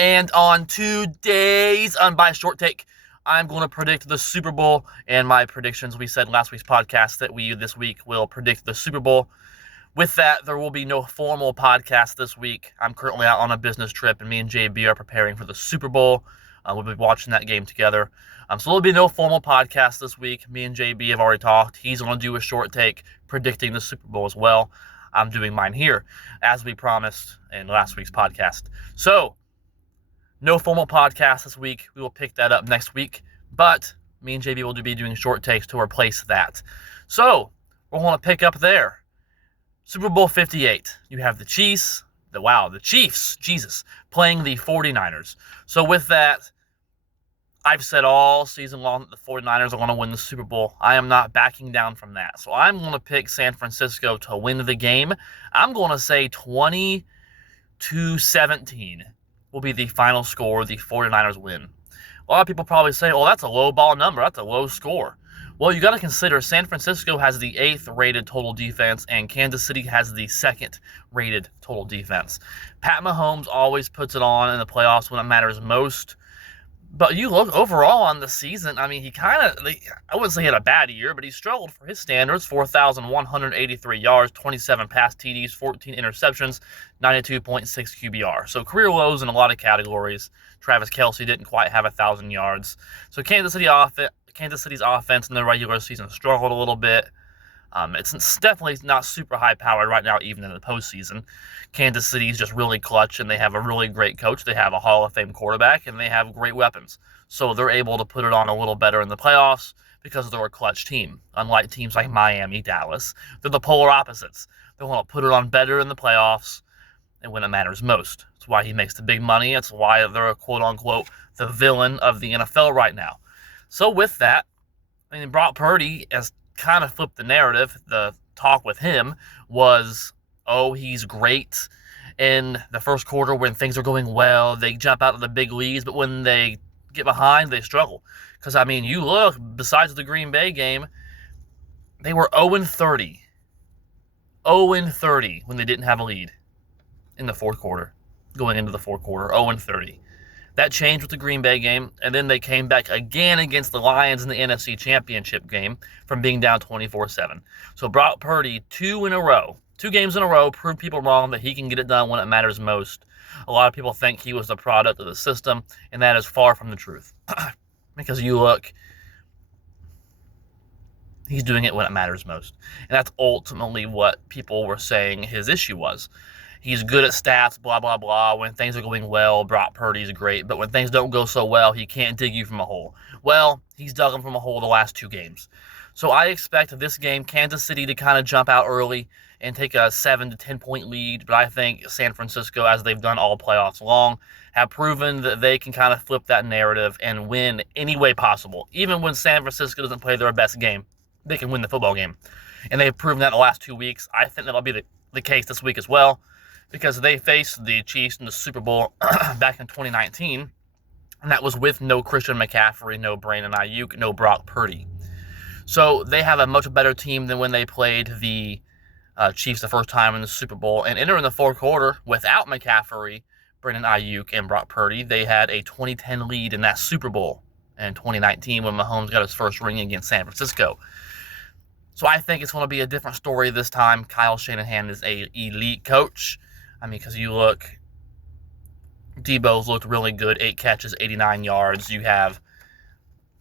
And on today's Unbiased Short Take, I'm going to predict the Super Bowl. And my predictions, we said last week's podcast that we this week will predict the Super Bowl. With that, there will be no formal podcast this week. I'm currently out on a business trip, and me and JB are preparing for the Super Bowl. We'll be watching that game together. So there'll be no formal podcast this week. Me and JB have already talked. He's going to do a short take predicting the Super Bowl as well. I'm doing mine here, as we promised in last week's podcast. So, no formal podcast this week. We will pick that up next week. But me and JB will be doing short takes to replace that. So, we're going to pick up there. Super Bowl 58. You have the Chiefs, Jesus, playing the 49ers. So with that, I've said all season long that the 49ers are going to win the Super Bowl. I am not backing down from that. So I'm going to pick San Francisco to win the game. I'm going to say 20-17 will be the final score. The 49ers win. A lot of people probably say, oh, that's a low ball number. That's a low score. Well, you got to consider San Francisco has the 8th rated total defense and Kansas City has the 2nd rated total defense. Pat Mahomes always puts it on in the playoffs when it matters most. But you look overall on the season, I mean, I wouldn't say he had a bad year, but he struggled for his standards. 4,183 yards, 27 pass TDs, 14 interceptions, 92.6 QBR. So career lows in a lot of categories. Travis Kelce didn't quite have 1,000 yards. So Kansas City's offense in the regular season struggled a little bit. It's definitely not super high-powered right now, even in the postseason. Kansas City's just really clutch, and they have a really great coach. They have a Hall of Fame quarterback, and they have great weapons. So they're able to put it on a little better in the playoffs because they're a clutch team. Unlike teams like Miami, Dallas, they're the polar opposites. They want to put it on better in the playoffs and when it matters most. That's why he makes the big money. That's why they're a quote-unquote the villain of the NFL right now. So with that, I mean, Brock Purdy has kind of flipped the narrative. The talk with him was, oh, he's great in the first quarter when things are going well. They jump out of the big leads, but when they get behind, they struggle. Because, I mean, you look, besides the Green Bay game, they were 0-30. 0-30 when they didn't have a lead in the fourth quarter, going into the fourth quarter, 0-30. That changed with the Green Bay game, and then they came back again against the Lions in the NFC Championship game from being down 24-7. So Brock Purdy, 2 games in a row, proved people wrong that he can get it done when it matters most. A lot of people think he was the product of the system, and that is far from the truth. Because you look, he's doing it when it matters most. And that's ultimately what people were saying his issue was. He's good at stats, blah, blah, blah. When things are going well, Brock Purdy's great. But when things don't go so well, he can't dig you from a hole. Well, he's dug him from a hole the last 2 games. So I expect this game, Kansas City to kind of jump out early and take a 7 to 10 point lead. But I think San Francisco, as they've done all playoffs long, have proven that they can kind of flip that narrative and win any way possible. Even when San Francisco doesn't play their best game, they can win the football game. And they've proven that the last 2 weeks. I think that'll be the case this week as well, because they faced the Chiefs in the Super Bowl back in 2019, and that was with no Christian McCaffrey, no Brandon Ayuk, no Brock Purdy. So they have a much better team than when they played the Chiefs the first time in the Super Bowl. And entering the fourth quarter without McCaffrey, Brandon Ayuk, and Brock Purdy, they had a 20-10 lead in that Super Bowl in 2019 when Mahomes got his first ring against San Francisco. So I think it's going to be a different story this time. Kyle Shanahan is an elite coach. I mean, because you look, Debo's looked really good, 8 catches, 89 yards. You have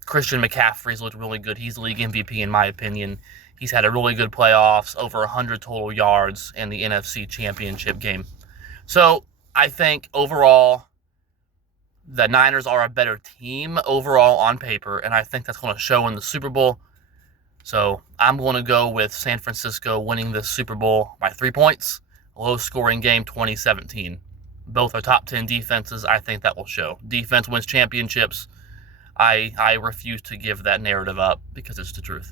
Christian McCaffrey's looked really good. He's the league MVP in my opinion. He's had a really good playoffs, over 100 total yards in the NFC Championship game. So I think overall, the Niners are a better team overall on paper, and I think that's going to show in the Super Bowl. So I'm going to go with San Francisco winning the Super Bowl by 3 points. Low-scoring game, 2017. Both are top 10 defenses. I think that will show. Defense wins championships. I refuse to give that narrative up because it's the truth.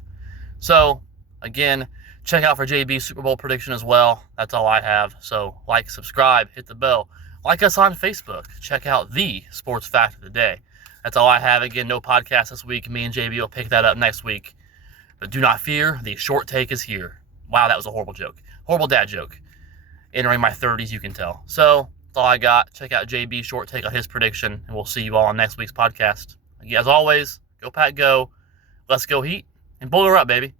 So, again, check out for JB's Super Bowl prediction as well. That's all I have. So, like, subscribe, hit the bell. Like us on Facebook. Check out the Sports Fact of the Day. That's all I have. Again, no podcast this week. Me and JB will pick that up next week. But do not fear, the short take is here. Wow, that was a horrible joke. Horrible dad joke. Entering my 30s, you can tell. So, all I got. Check out JB's short take on his prediction, and we'll see you all on next week's podcast. As always, go Pack Go. Let's go Heat, and boiler up, baby.